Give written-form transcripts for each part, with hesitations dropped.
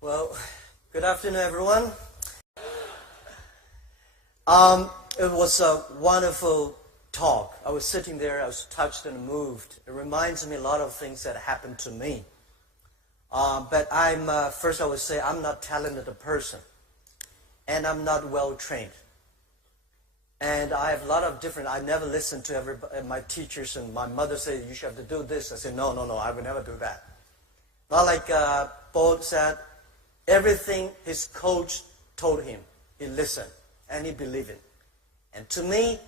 Well, good afternoon, everyone. It was a wonderful talk. I was sitting there, I was touched and moved. It reminds me a lot of things that happened to me. But first I would say I'm not talented a person. And I'm not well trained. And I have a lot of different, I never listened to my teachers, and my mother said, you should have to do this. I said, no, I would never do that. Not like Paul said, everything his coach told him, he listened and he believed it. And to me,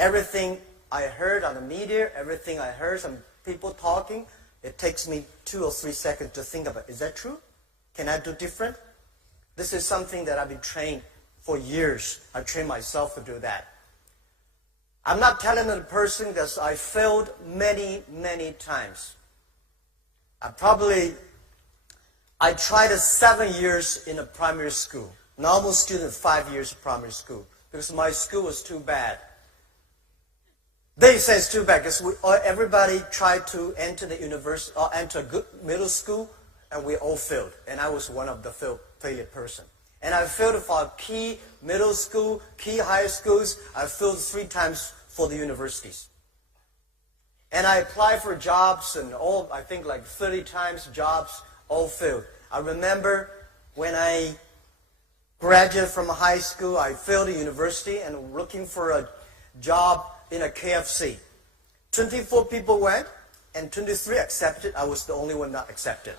everything I heard on the media, everything I heard some people talking, it takes me 2 or 3 seconds to think about, is that true? Can I do different? This is something that I've been trained for years. I trained myself to do that. I'm not talented person because I failed many, many times. I tried 7 years in a primary school. Normal student, 5 years of primary school. Because my school was too bad. They say it's too bad because everybody tried to enter the university or enter a good middle school, and we all failed. And I was one of the failure person. And I failed for key middle school, key high schools. I failed 3 times for the universities. And I applied for jobs and I think like 30 times jobs, all failed. I remember when I graduated from high school, I failed the university and looking for a job in a KFC. 24 people went and 23 accepted. I was the only one not accepted.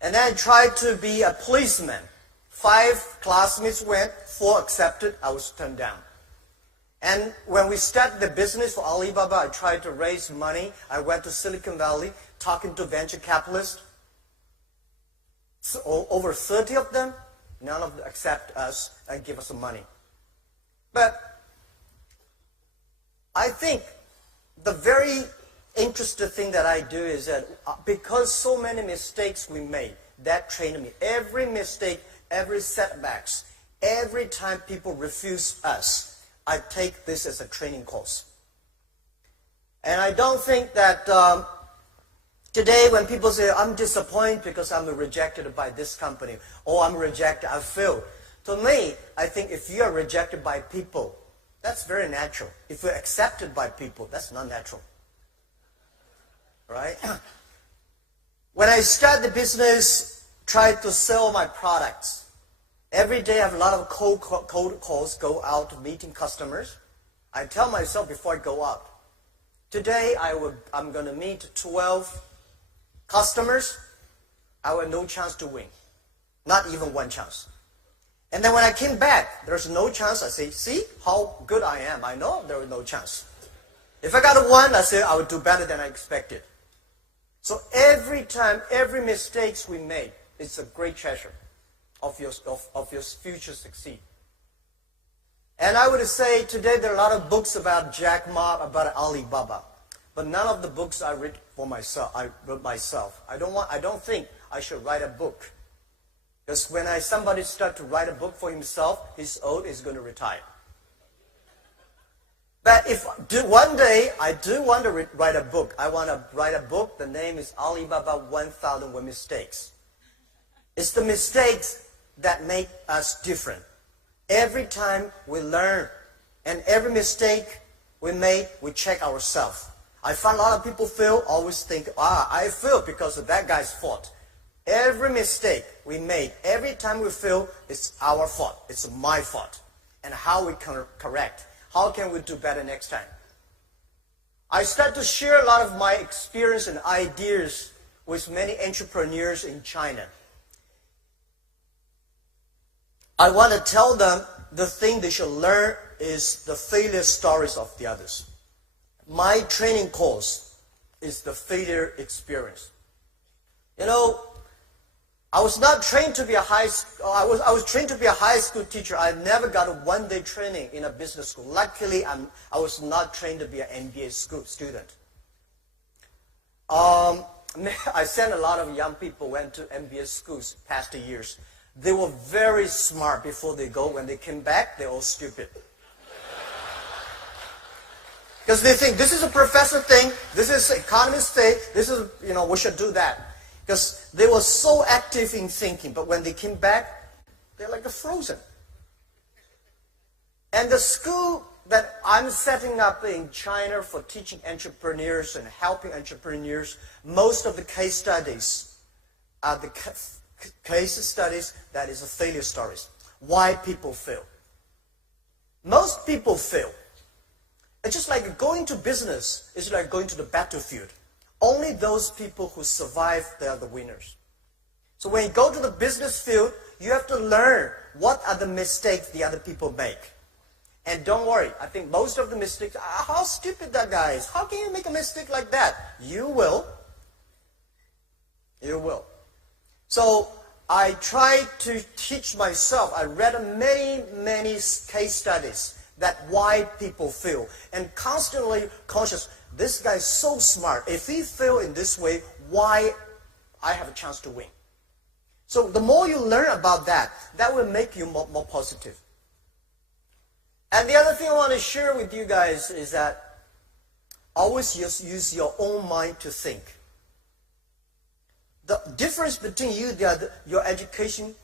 And then I tried to be a policeman. 5 classmates went, 4 accepted. I was turned down. And when we started the business for Alibaba, I tried to raise money. I went to Silicon Valley, talking to venture capitalists. So over 30 of them, none of them accept us and give us some money. But I think the very interesting thing that I do is that because so many mistakes we made, that trained me. Every mistake, every setbacks, every time people refuse us, I take this as a training course. And I don't think that today when people say, I'm disappointed because I'm rejected by this company, or I'm rejected, I failed. To me, I think if you are rejected by people, that's very natural. If you're accepted by people, that's not natural. Right? When I started the business, tried to sell my products, every day I have a lot of cold calls, go out meeting customers. I tell myself before I go out, today I'm going to meet 12 customers. I have no chance to win. Not even 1 chance. And then when I came back, there's no chance. I say, see how good I am. I know there was no chance. If I got a 1, I say I would do better than I expected. So every time, every mistakes we made, it's a great treasure of your future succeed. And I would say today there are a lot of books about Jack Ma, about Alibaba. But none of the books I read for myself, I wrote myself. I don't think I should write a book. Because when somebody starts to write a book for himself, he's old, he's going to retire. But if one day I do want to write a book, I want to write a book, the name is Alibaba 1001 Mistakes. It's the mistakes that make us different. Every time we learn, and every mistake we made, we check ourselves. I find a lot of people fail, always think, I failed because of that guy's fault. Every mistake we made, every time we fail, it's our fault. It's my fault. And how we can correct. How can we do better next time? I start to share a lot of my experience and ideas with many entrepreneurs in China. I want to tell them the thing they should learn is the failure stories of the others. My training course is the failure experience. You know, I was not trained to be I was trained to be a high school teacher. I never got a 1-day training in a business school. Luckily, I was not trained to be an MBA student. I sent a lot of young people went to MBA schools past years. They were very smart before they go. When they came back, they're all stupid. Because they think this is a professor thing, this is economist thing, this is, we should do that. Because they were so active in thinking, but when they came back, they're like frozen. And the school that I'm setting up in China for teaching entrepreneurs and helping entrepreneurs, most of the case studies are the case studies that is failure stories. Why people fail. Most people fail. It's just like going to business is like going to the battlefield. Only those people who survive, they are the winners. So when you go to the business field, you have to learn what are the mistakes the other people make. And don't worry, I think most of the mistakes, how stupid that guy is. How can you make a mistake like that? You will. You will. So I tried to teach myself. I read many case studies that why people fail. And constantly conscious, this guy is so smart. If he fail in this way, why I have a chance to win? So the more you learn about that, that will make you more positive. And the other thing I want to share with you guys is that always use your own mind to think. The difference between you, your education,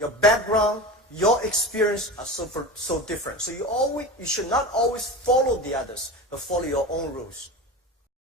your background, your experience are so different. So you should not always follow the others, but follow your own rules.